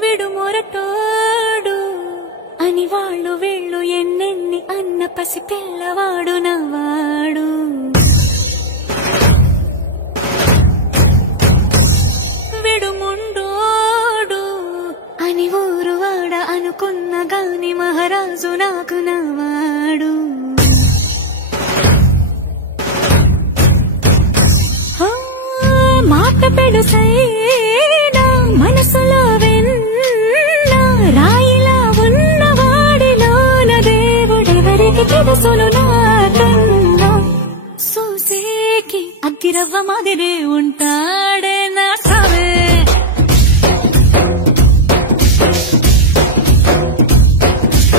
విడు మొరటోడు అని వాళ్ళు వీళ్ళు ఎన్నెన్ని అన్న పసి పిల్లవాడు నవాడు. విడు ముండోడు అని ఊరు వాడ అనుకున్న గాని మహారాజు నాకు నవాడు. మాట పెడుసైనా మనసులో వెన్న రాయిలా ఉన్నవాడిలోన దేవుడెవరికి తెలుసును నాకన్నా. సూసేకి అగ్గిరవ్వ మాదిరే ఉంటాడే నా సావే.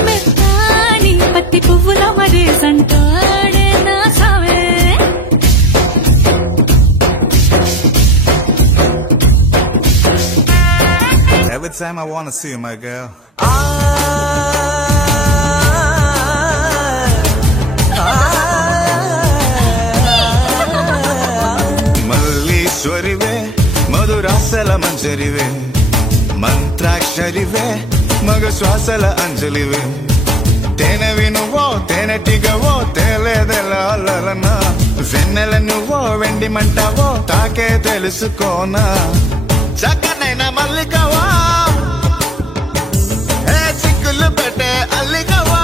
మెత్తాని పత్తి పువ్వుల మరే సంటాడే నా సావే. Every time I wanna see you, my girl. మల్లీశ్వరివే మధురాసల మంజరివే మంత్రాక్షరివే మగ శ్వాసల అంజలివే. తేనెవి నువ్వో తేనెటిగవో తేలేదెలనా వెన్నెల నువ్వో వెండి మంటావో తాకే తెలుసుకోనా. చక్కనైన మల్లికవా చిక్కులు పెట్టే అల్లికవా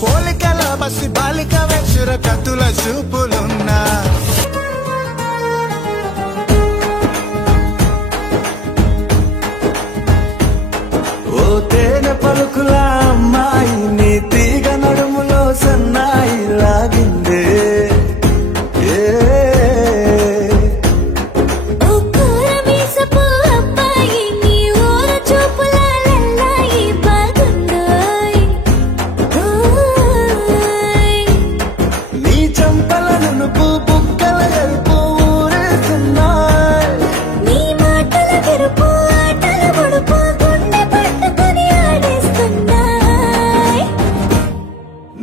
పోలికల బసి బాలిక వెచ్చుర కత్తుల చూపులున్నా. ఓ తేనె పలుకుల అమ్మాయి నీ తీగ నడుములో సన్నాయి లాగిందే.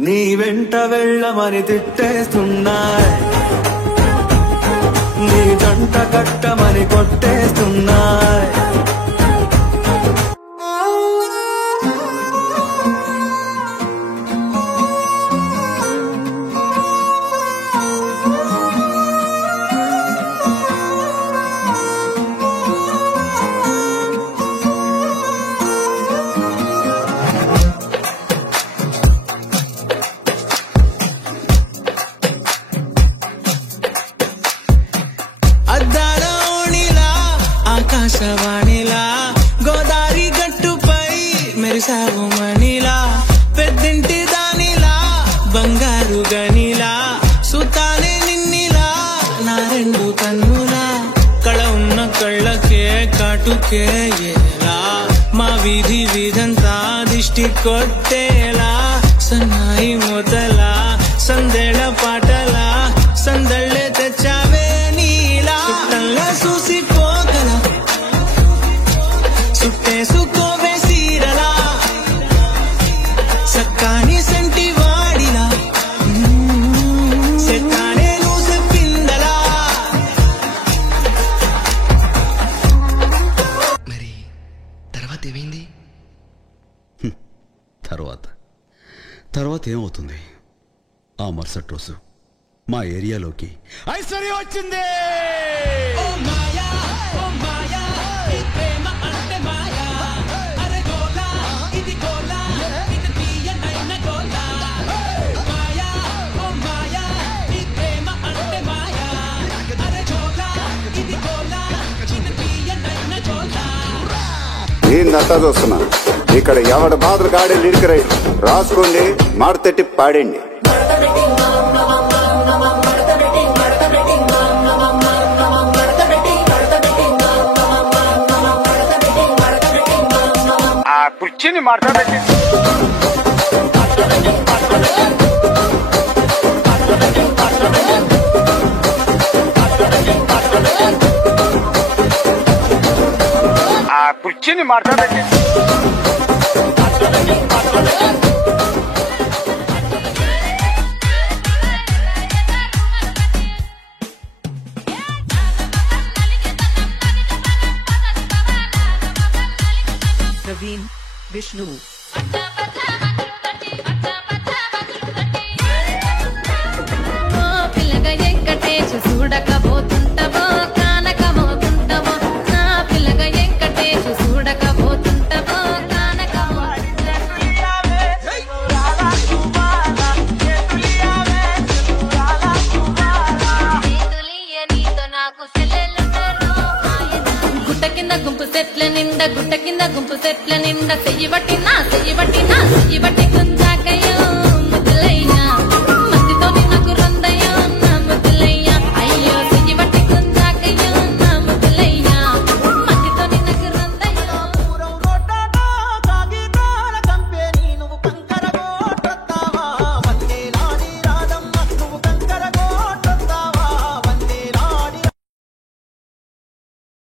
నీ వెంట వెళ్ళమని తిట్టేస్తున్నాయ్ నీ జంట కట్టమని కొట్టేస్తున్నాయ్. ఆకాశవాణిలా గోదారి గట్టుపై మెరిసావు మణిలా పెద్దింటి దానిలా బంగారు గనిలా సుతానే నిన్నిలా నా రెండు కన్నులా కళ ఉన్న కళ్ళకే కాటుకే ఎలా మా వీధి వీధంతా దిష్టి కొట్టేలా సన్నాయి మొదలా సందేళ పాటలా సందళ్ళే తెచ్చావే నీలా. చుట్టంలా చూసిపోగల సుట్టేసుకోవే సీరలా సక్కాని సంటి వాడిలా సెత్తానే నువ్వు చెప్పిందలా. మరి తర్వాత ఏమైంది? తర్వాత ఏమవుతుంది? ఆ మరుసటి రోజు మా ఏరియాలోకి ఐశ్వర్య వచ్చింది. ఏందంతా చూస్తున్నా ఇక్కడ ఎవడ బాధలు కాడే లిరిక్ రైట్ రాసుకోండి మాడతెట్టి పాడండి. ఆ కుర్చీని మాట్లాడండి. ఆ కుర్చీని మాట్లాడండి. విష్ణు ఓ పిల్లగా వెంకటేశ్ చూడకపోతుంటవో కానకమోతుంటవో నా పిల్లగా వెంకటేశ్ చూడకపోతుంటవో కానకమో గుట్ట కింద గుంపు సెట్ల నిండా గుట్ట కింద గుంపు సెట్ల నిండా చెయ్యి బట్టి నా చెయ్యి బట్టి నా చెయ్యి బట్టి